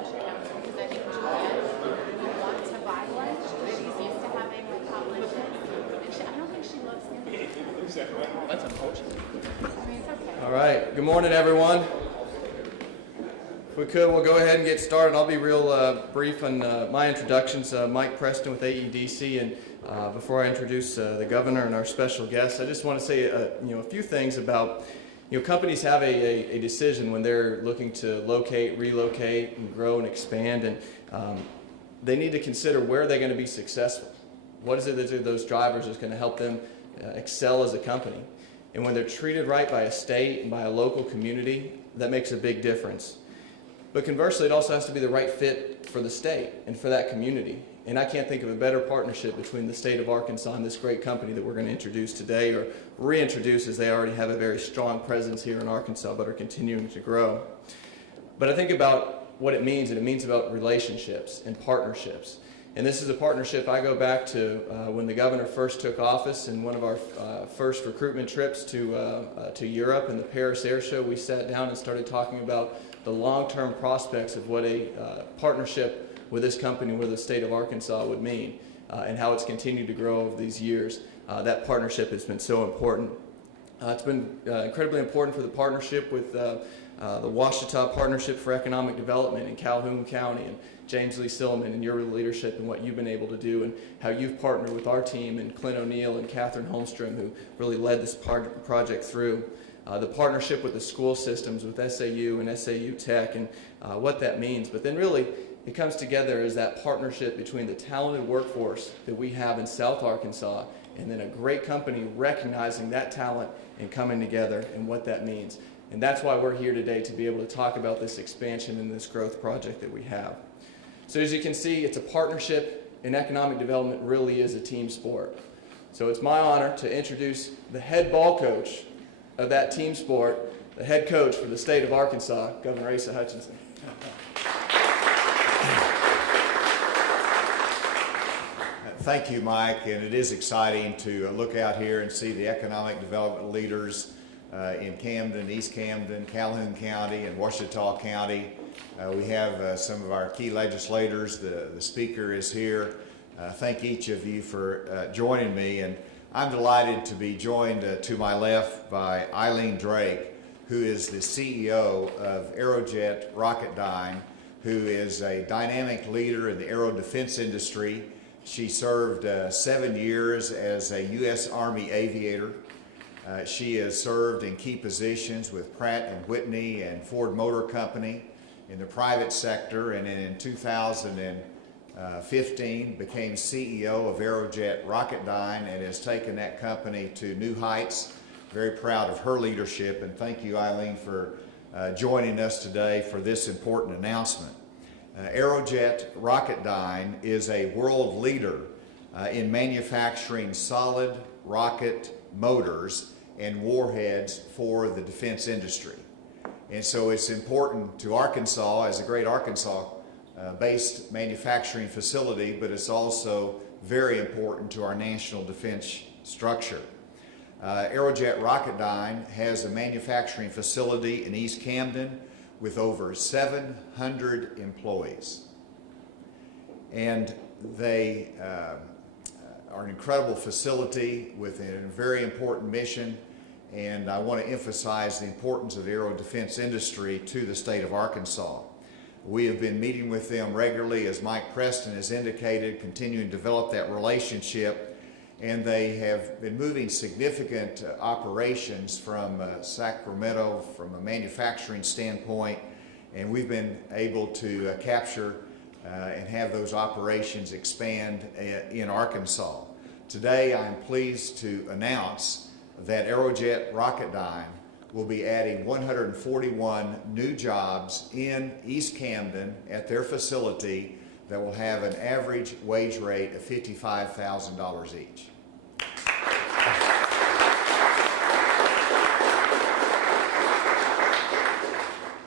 lunch announcement because I think Juliet would love to buy lunch. She's used to having hot lunches. And I don't think she loves him. That's unfortunate. I mean, it's okay. All right. Good morning, everyone. If we could, we'll go ahead and get started. I'll be real brief on my introductions. Mike Preston with AEDC, and before I introduce the governor and our special guests, I just want to say a few things about companies have a decision when they're looking to locate, relocate, and grow and expand, and they need to consider where they're going to be successful. What is it that those drivers is going to help them excel as a company? And when they're treated right by a state and by a local community, that makes a big difference. But conversely, it also has to be the right fit for the state and for that community. And I can't think of a better partnership between the state of Arkansas and this great company that we're going to introduce today, or reintroduce, as they already have a very strong presence here in Arkansas but are continuing to grow. But I think about what it means, and it means about relationships and partnerships. And this is a partnership I go back to when the governor first took office, and one of our first recruitment trips to Europe and the Paris Air Show, we sat down and started talking about the long-term prospects of what a partnership with this company, with the state of Arkansas, would mean, and how it's continued to grow over these years. That partnership has been so important. It's been incredibly important for the partnership with the Ouachita Partnership for Economic Development in Calhoun County, and James Lee Silliman and your leadership and what you've been able to do, and how you've partnered with our team and Clint O'Neill and Catherine Holmstrom, who really led this project through. The partnership with the school systems, with SAU and SAU Tech, and what that means. But then really, it comes together as that partnership between the talented workforce that we have in South Arkansas, and then a great company recognizing that talent and coming together, and what that means. And that's why we're here today, to be able to talk about this expansion and this growth project that we have. So as you can see, it's a partnership, and economic development really is a team sport. So it's my honor to introduce the head ball coach of that team sport, the head coach for the state of Arkansas, Governor Asa Hutchinson. Thank you, Mike, and it is exciting to look out here and see the economic development leaders in Camden, East Camden, Calhoun County, and Ouachita County. We have some of our key legislators. The speaker is here. Thank each of you for joining me, and I'm delighted to be joined to my left by Eileen Drake, who is the CEO of Aerojet Rocketdyne, who is a dynamic leader in the aero defense industry. She served 7 years as a U.S. Army aviator. She has served in key positions with Pratt & Whitney and Ford Motor Company in the private sector, and in 2015 became CEO of Aerojet Rocketdyne and has taken that company to new heights. Very proud of her leadership, and thank you, Eileen, for joining us today for this important announcement. Aerojet Rocketdyne is a world leader in manufacturing solid rocket motors and warheads for the defense industry. And so it's important to Arkansas, as a great Arkansas-based manufacturing facility, but it's also very important to our national defense structure. Aerojet Rocketdyne has a manufacturing facility in East Camden with over 700 employees. And they are an incredible facility with a very important mission, and I want to emphasize the importance of the aero defense industry to the state of Arkansas. We have been meeting with them regularly, as Mike Preston has indicated, continuing to develop that relationship, and they have been moving significant operations from Sacramento from a manufacturing standpoint, and we've been able to capture and have those operations expand in Arkansas. Today I'm pleased to announce that Aerojet Rocketdyne will be adding 141 new jobs in East Camden at their facility that will have an average wage rate of $55,000 each.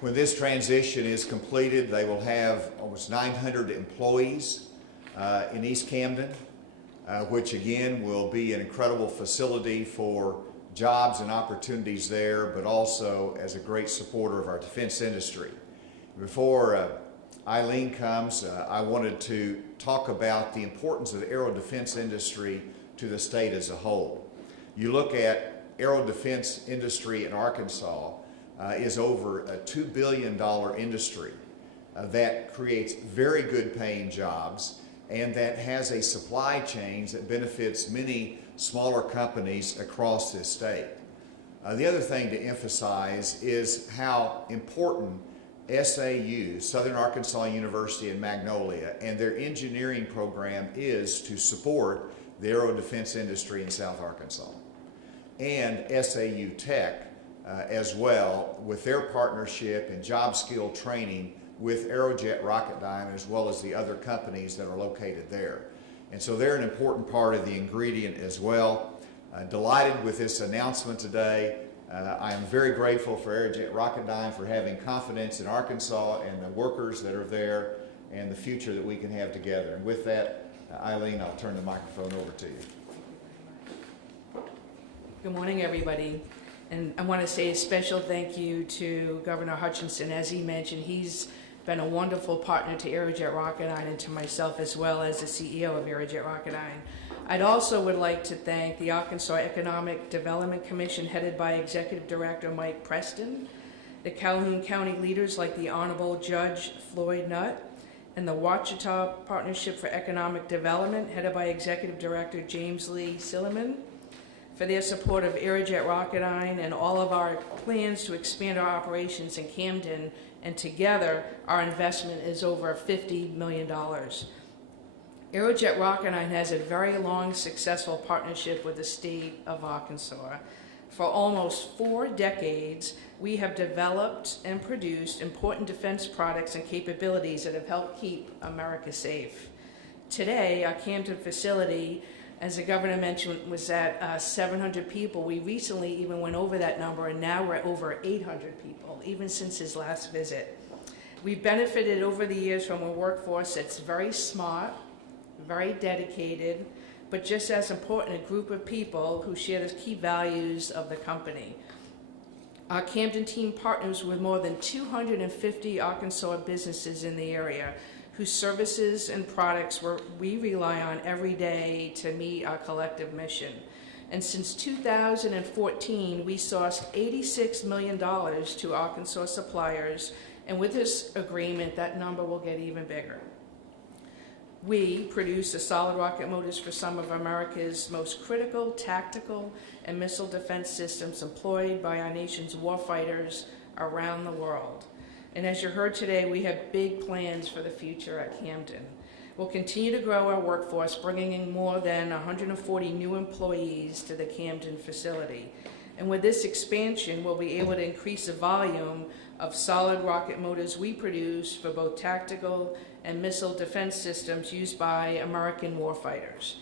When this transition is completed, they will have almost 900 employees in East Camden, which again will be an incredible facility for jobs and opportunities there, but also as a great supporter of our defense industry. Before Eileen comes, I wanted to talk about the importance of the aero defense industry to the state as a whole. You look at aero defense industry in Arkansas is over a $2 billion industry that creates very good paying jobs and that has a supply chain that benefits many smaller companies across this state. The other thing to emphasize is how important SAU, Southern Arkansas University in Magnolia, and their engineering program is to support the aero defense industry in South Arkansas. And SAU Tech as well, with their partnership and job skill training with Aerojet Rocketdyne, as well as the other companies that are located there. And so they're an important part of the ingredient as well. Delighted with this announcement today. I am very grateful for Aerojet Rocketdyne for having confidence in Arkansas and the workers that are there and the future that we can have together. And with that, Eileen, I'll turn the microphone over to you. Good morning, everybody. And I want to say a special thank you to Governor Hutchinson. As he mentioned, he's been a wonderful partner to Aerojet Rocketdyne and to myself as well as the CEO of Aerojet Rocketdyne. I'd also would like to thank the Arkansas Economic Development Commission headed by Executive Director Mike Preston, the Calhoun County leaders like the Honorable Judge Floyd Nutt, and the Ouachita Partnership for Economic Development headed by Executive Director James Lee Silliman, for their support of Aerojet Rocketdyne and all of our plans to expand our operations in Camden, and together our investment is over $50 million. Aerojet Rocketdyne has a very long, successful partnership with the state of Arkansas. For almost 4 decades, we have developed and produced important defense products and capabilities that have helped keep America safe. Today, our Camden facility, as the governor mentioned, was at 700 people. We recently even went over that number, and now we're at over 800 people, even since his last visit. We've benefited over the years from a workforce that's very smart, very dedicated, but just as important, a group of people who share the key values of the company. Our Camden team partners with more than 250 Arkansas businesses in the area, whose services and products we rely on every day to meet our collective mission. And since 2014, we sourced $86 million to Arkansas suppliers, and with this agreement, that number will get even bigger. We produce the solid rocket motors for some of America's most critical tactical and missile defense systems employed by our nation's warfighters around the world. And as you heard today, we have big plans for the future at Camden. We'll continue to grow our workforce, bringing in more than 140 new employees to the Camden facility. And with this expansion, we'll be able to increase the volume of solid rocket motors we produce for both tactical and missile defense systems used by American warfighters.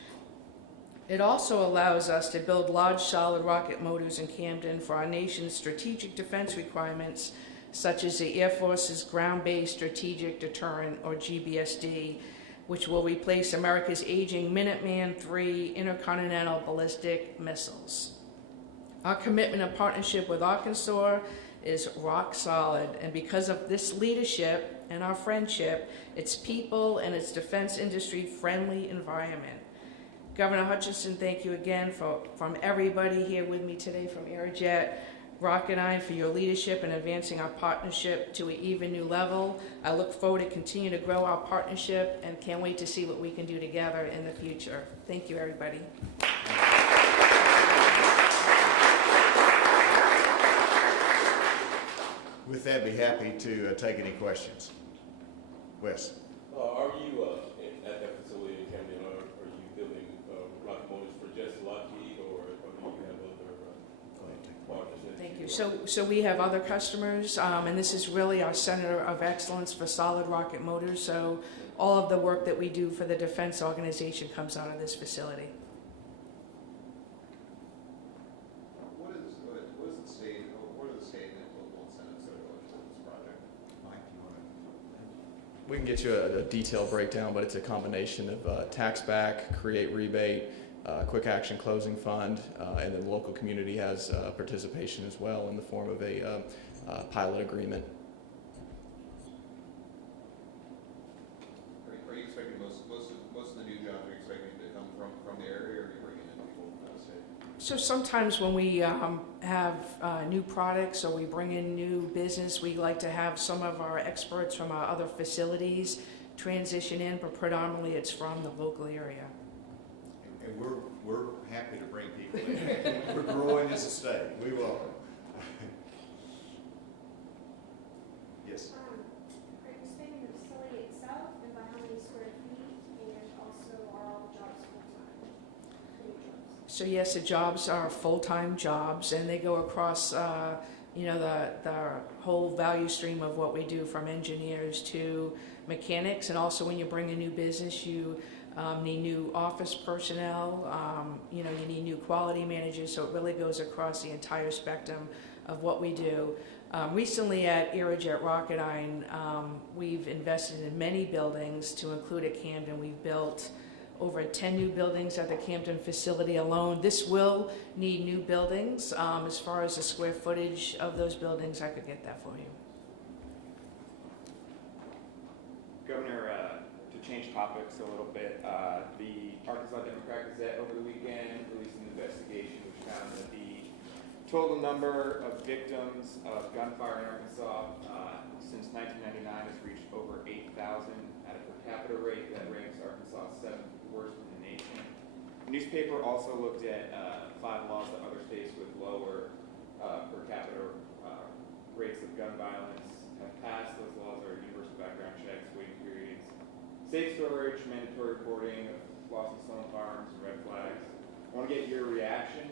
It also allows us to build large solid rocket motors in Camden for our nation's strategic defense requirements, such as the Air Force's Ground-Based Strategic Deterrent, or GBSD, which will replace America's aging Minuteman III intercontinental ballistic missiles. Our commitment and partnership with Arkansas is rock solid, and because of this leadership and our friendship, its people and its defense industry friendly environment. Governor Hutchinson, thank you again from everybody here with me today from Aerojet Rocketdyne for your leadership in advancing our partnership to an even new level. I look forward to continue to grow our partnership and can't wait to see what we can do together in the future. Thank you, everybody. With that, be happy to take any questions. Wes? Are you at that facility in Camden, or are you building rocket motors for just Lockheed, or do you have other partnerships? Thank you. So we have other customers, and this is really our center of excellence for solid rocket motors. So all of the work that we do for the defense organization comes out of this facility. What are the state and local incentives that are going for this project? Mike, you want to? We can get you a detailed breakdown, but it's a combination of tax back, create rebate, quick action closing fund, and then the local community has participation as well in the form of a pilot agreement. So sometimes when we have new products or we bring in new business, we like to have some of our experts from our other facilities transition in, but predominantly it's from the local area. And we're happy to bring people in. We're growing as a state. We welcome. Yes. Are you expanding the facility itself, and by how many square feet, and also are all jobs full-time? Any jobs? So yes, the jobs are full-time jobs, and they go across, the whole value stream of what we do, from engineers to mechanics. And also, when you bring a new business, you need new office personnel. You need new quality managers. So it really goes across the entire spectrum of what we do. Recently at Aerojet Rocketdyne, we've invested in many buildings to include at Camden. We've built over 10 new buildings at the Camden facility alone. This will need new buildings. As far as the square footage of those buildings, I could get that for you. Governor, to change topics a little bit, the Arkansas Democrat Gazette over the weekend released an investigation which found that the total number of victims of gunfire in Arkansas since 1999 has reached over 8,000 at a per capita rate that ranks Arkansas 7th worst in the nation. The newspaper also looked at 5 laws that other states with lower per capita rates of gun violence have passed. Those laws are universal background checks, waiting periods, safe storage, mandatory reporting of lost and stolen firearms, and red flags. I want to get your reaction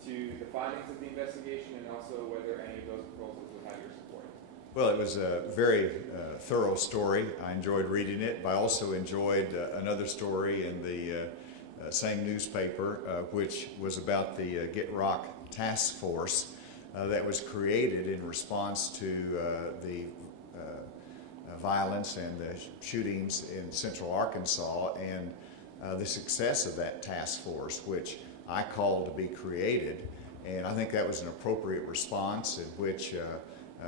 to the findings of the investigation, and also whether any of those proposals would have your support. Well, it was a very thorough story. I enjoyed reading it, but I also enjoyed another story in the same newspaper, which was about the Get Rock Task Force that was created in response to the violence and the shootings in central Arkansas, and the success of that task force, which I called to be created. And I think that was an appropriate response in which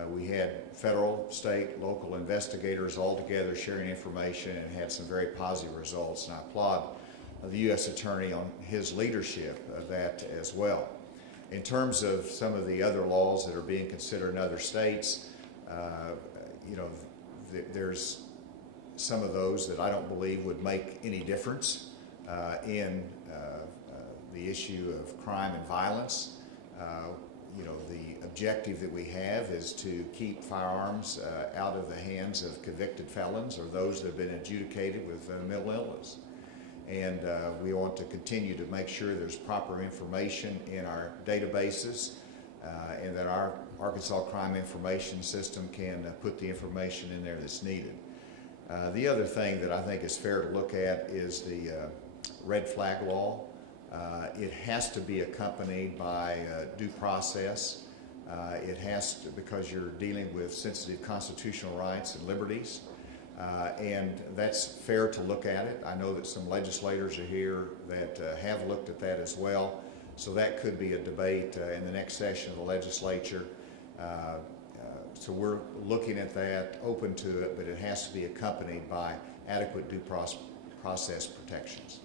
we had federal, state, local investigators all together sharing information, and had some very positive results. And I applaud the U.S. Attorney on his leadership of that as well. In terms of some of the other laws that are being considered in other states, there's some of those that I don't believe would make any difference in the issue of crime and violence. The objective that we have is to keep firearms out of the hands of convicted felons or those that have been adjudicated with mental illness. And we want to continue to make sure there's proper information in our databases and that our Arkansas Crime Information System can put the information in there that's needed. The other thing that I think is fair to look at is the red flag law. It has to be accompanied by due process. It has to, because you're dealing with sensitive constitutional rights and liberties. And that's fair to look at it. I know that some legislators are here that have looked at that as well. So that could be a debate in the next session of the legislature. So we're looking at that, open to it, but it has to be accompanied by adequate due process protections.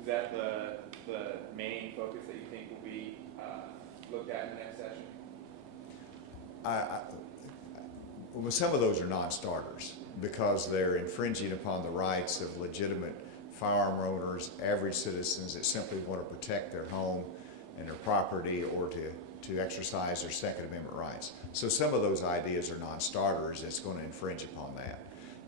Is that the main focus that you think will be looked at in the next session? Well, some of those are non-starters because they're infringing upon the rights of legitimate firearm owners, average citizens that simply want to protect their home and their property, or to exercise their Second Amendment rights. So some of those ideas are non-starters that's going to infringe upon that.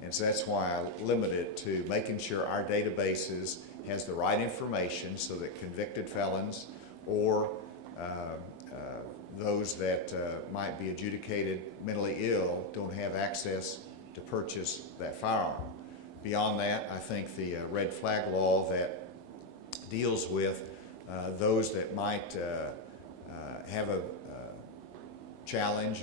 And so that's why I limit it to making sure our databases has the right information so that convicted felons or those that might be adjudicated mentally ill don't have access to purchase that firearm. Beyond that, I think the red flag law that deals with those that might have a challenge,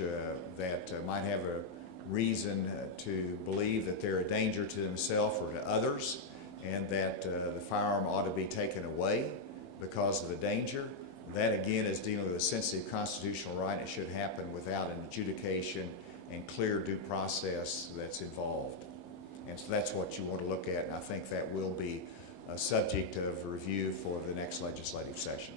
that might have a reason to believe that they're a danger to themselves or to others, and that the firearm ought to be taken away because of the danger. That again is dealing with a sensitive constitutional right. It should happen without an adjudication and clear due process that's involved. And so that's what you want to look at, and I think that will be a subject of review for the next legislative session.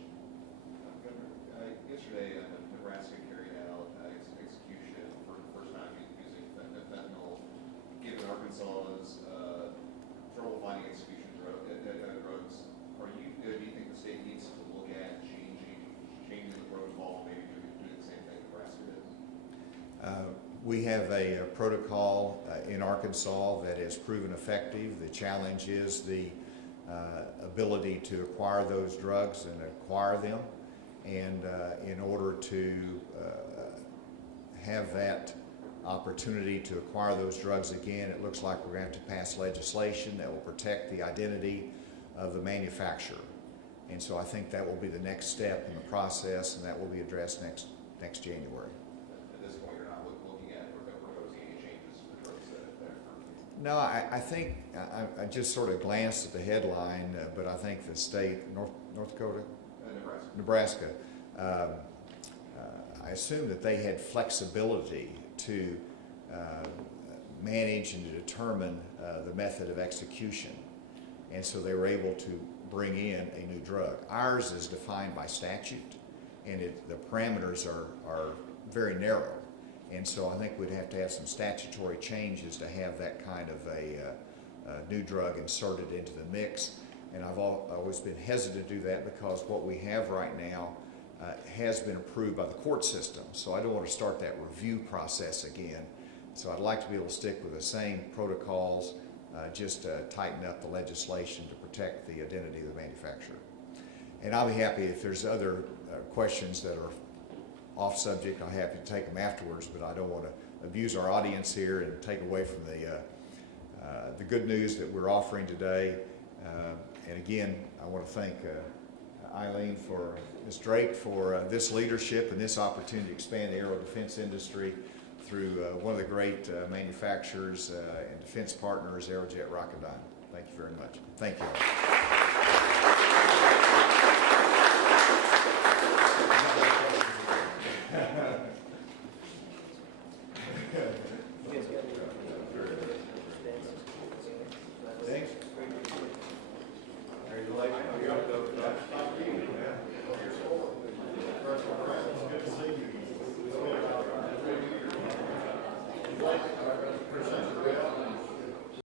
We have a protocol in Arkansas that has proven effective. The challenge is the ability to acquire those drugs and acquire them. And in order to have that opportunity to acquire those drugs again, it looks like we're going to have to pass legislation that will protect the identity of the manufacturer. And so I think that will be the next step in the process, and that will be addressed next January. At this point, you're not looking at or proposing any changes to the drugs that are. No, I think I just sort of glanced at the headline, but I think the state, North Dakota? Nebraska. I assume that they had flexibility to manage and to determine the method of execution. And so they were able to bring in a new drug. Ours is defined by statute, and the parameters are very narrow. And so I think we'd have to have some statutory changes to have that kind of a new drug inserted into the mix. And I've always been hesitant to do that because what we have right now has been approved by the court system. So I don't want to start that review process again. So I'd like to be able to stick with the same protocols, just to tighten up the legislation to protect the identity of the manufacturer. And I'll be happy if there's other questions that are off subject. I'm happy to take them afterwards, but I don't want to abuse our audience here and take away from the good news that we're offering today. And again, I want to thank Eileen for Ms. Drake for this leadership and this opportunity to expand the aero defense industry through one of the great manufacturers and defense partners, Aerojet Rocketdyne. Thank you very much. Thank you.